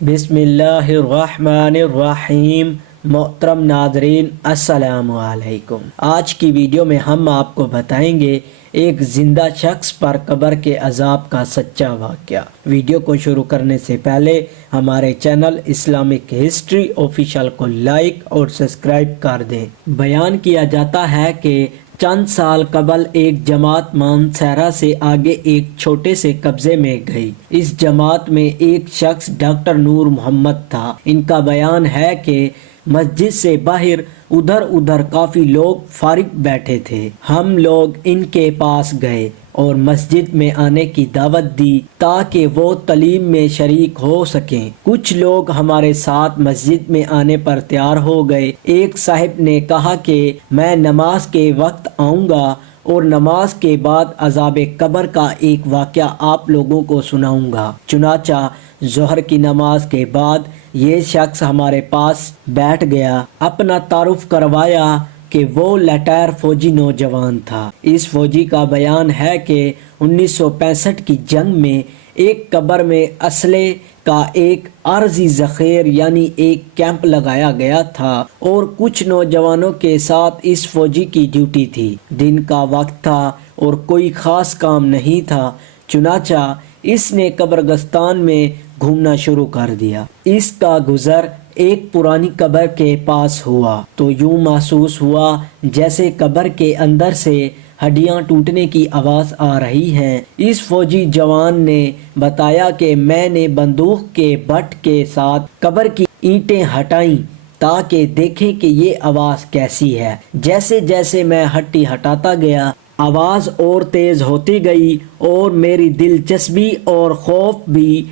بسم اللہ الرحمن الرحیم۔ محترم ناظرین السلام علیکم۔ آج کی ویڈیو میں ہم آپ کو بتائیں گے ایک زندہ شخص پر قبر کے عذاب کا سچا واقعہ۔ ویڈیو کو شروع کرنے سے پہلے ہمارے چینل اسلامک ہسٹری آفیشیل کو لائک اور سبسکرائب کر دیں۔ بیان کیا جاتا ہے کہ چند سال قبل ایک جماعت مانسہرہ سے آگے ایک چھوٹے سے قبضے میں گئی۔ اس جماعت میں ایک شخص ڈاکٹر نور محمد تھا۔ ان کا بیان ہے کہ مسجد سے باہر ادھر کافی لوگ فارغ بیٹھے تھے۔ ہم لوگ ان کے پاس گئے اور مسجد میں آنے کی دعوت دی تاکہ وہ تعلیم میں شریک ہو سکیں۔ کچھ لوگ ہمارے ساتھ مسجد میں آنے پر تیار ہو گئے۔ ایک صاحب نے کہا کہ میں نماز کے وقت آؤں گا اور نماز کے بعد عذاب قبر کا ایک واقعہ آپ لوگوں کو سناؤں گا۔ چنانچہ ظہر کی نماز کے بعد یہ شخص ہمارے پاس بیٹھ گیا، اپنا تعارف کروایا کہ وہ لٹائر فوجی نوجوان تھا۔ اس فوجی کا بیان ہے کہ 1965 کی جنگ میں ایک قبر میں اسلحے کا ایک عارضی ذخیرہ یعنی ایک کیمپ لگایا گیا تھا اور کچھ نوجوانوں کے ساتھ اس فوجی کی ڈیوٹی تھی۔ دن کا وقت تھا اور کوئی خاص کام نہیں تھا، چنانچہ اس نے قبرستان میں گھومنا شروع کر دیا۔ اس کا گزر ایک پرانی قبر کے پاس ہوا تو یوں محسوس ہوا جیسے قبر کے اندر سے ہڈیاں ٹوٹنے کی آواز آ رہی ہیں۔ اس فوجی جوان نے بتایا کہ میں نے بندوق کے بٹ کے ساتھ قبر کی اینٹیں ہٹائیں تاکہ دیکھیں کہ یہ آواز کیسی ہے۔ جیسے جیسے میں ہٹی ہٹاتا گیا آواز اور تیز ہوتی گئی اور میری دلچسپی اور خوف بھی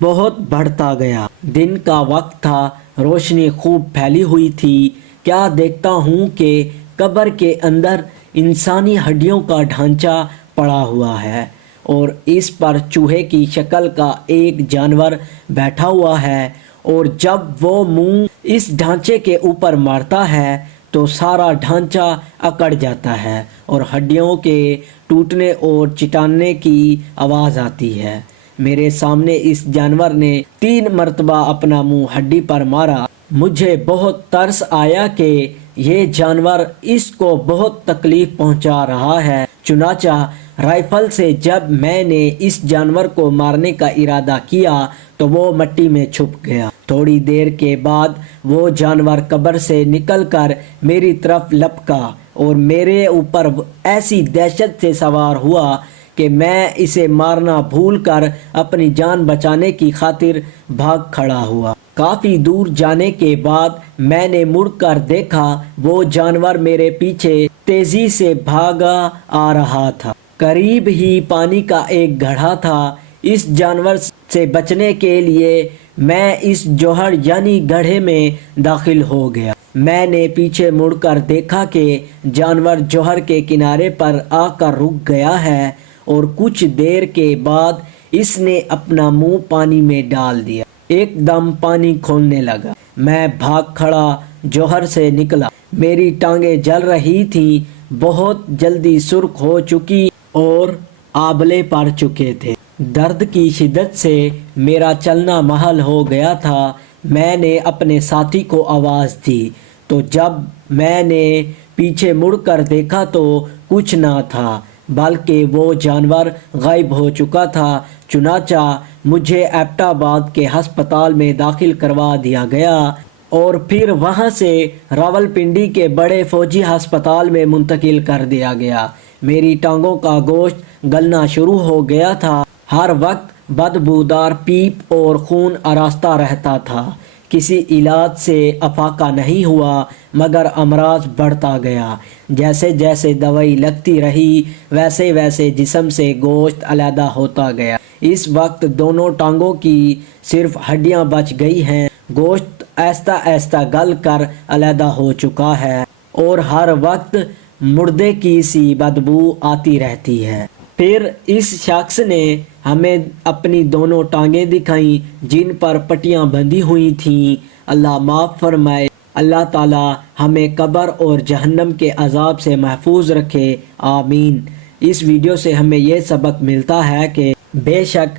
بہت بڑھتا گیا۔ دن کا وقت تھا، روشنی خوب پھیلی ہوئی تھی۔ کیا دیکھتا ہوں کہ قبر کے اندر انسانی ہڈیوں کا ڈھانچہ پڑا ہوا ہے اور اس پر چوہے کی شکل کا ایک جانور بیٹھا ہوا ہے، اور جب وہ منہ اس ڈھانچے کے اوپر مارتا ہے تو سارا ڈھانچہ اکڑ جاتا ہے اور ہڈیوں کے ٹوٹنے اور چٹاننے کی آواز آتی ہے۔ میرے سامنے اس جانور نے 3 مرتبہ اپنا منہ ہڈی پر مارا۔ مجھے بہت ترس آیا کہ یہ جانور اس کو بہت تکلیف پہنچا رہا ہے۔ چنانچہ رائفل سے جب میں نے اس جانور کو مارنے کا ارادہ کیا تو وہ مٹی میں چھپ گیا۔ تھوڑی دیر کے بعد وہ جانور قبر سے نکل کر میری طرف لپکا اور میرے اوپر ایسی دہشت سے سوار ہوا کہ میں اسے مارنا بھول کر اپنی جان بچانے کی خاطر بھاگ کھڑا ہوا۔ کافی دور جانے کے بعد میں نے مڑ کر دیکھا وہ جانور میرے پیچھے تیزی سے بھاگا آ رہا تھا۔ قریب ہی پانی کا ایک گڑھا تھا۔ اس جانور سے بچنے کے لیے میں اس جوہر یعنی گڑھے میں داخل ہو گیا۔ میں نے پیچھے مڑ کر دیکھا کہ جانور جوہر کے کنارے پر آ کر رک گیا ہے اور کچھ دیر کے بعد اس نے اپنا منہ پانی میں ڈال دیا۔ ایک دم پانی کھولنے لگا۔ میں بھاگ کھڑا جوہر سے نکلا۔ میری ٹانگیں جل رہی تھیں، بہت جلدی سرخ ہو چکی اور آبلے پڑ چکے تھے۔ درد کی شدت سے میرا چلنا محال ہو گیا تھا۔ میں نے اپنے ساتھی کو آواز دی تو جب میں نے پیچھے مڑ کر دیکھا تو کچھ نہ تھا بلکہ وہ جانور غائب ہو چکا تھا۔ چنانچہ مجھے ایبٹ آباد کے ہسپتال میں داخل کروا دیا گیا اور پھر وہاں سے راولپنڈی کے بڑے فوجی ہسپتال میں منتقل کر دیا گیا۔ میری ٹانگوں کا گوشت گلنا شروع ہو گیا تھا۔ ہر وقت بدبودار پیپ اور خون آراستہ رہتا تھا۔ کسی علاج سے افاقہ نہیں ہوا مگر امراض بڑھتا گیا۔ جیسے جیسے دوائی لگتی رہی ویسے ویسے جسم سے گوشت علیحدہ ہوتا گیا۔ اس وقت دونوں ٹانگوں کی صرف ہڈیاں بچ گئی ہیں۔ گوشت آہستہ آہستہ گل کر علیحدہ ہو چکا ہے اور ہر وقت مردے کی سی بدبو آتی رہتی ہے۔ پھر اس شخص نے ہمیں اپنی دونوں ٹانگیں دکھائیں جن پر پٹیاں بندھی ہوئی تھیں۔ اللہ معاف فرمائے۔ اللہ تعالی ہمیں قبر اور جہنم کے عذاب سے محفوظ رکھے، آمین۔ اس ویڈیو سے ہمیں یہ سبق ملتا ہے کہ بے شک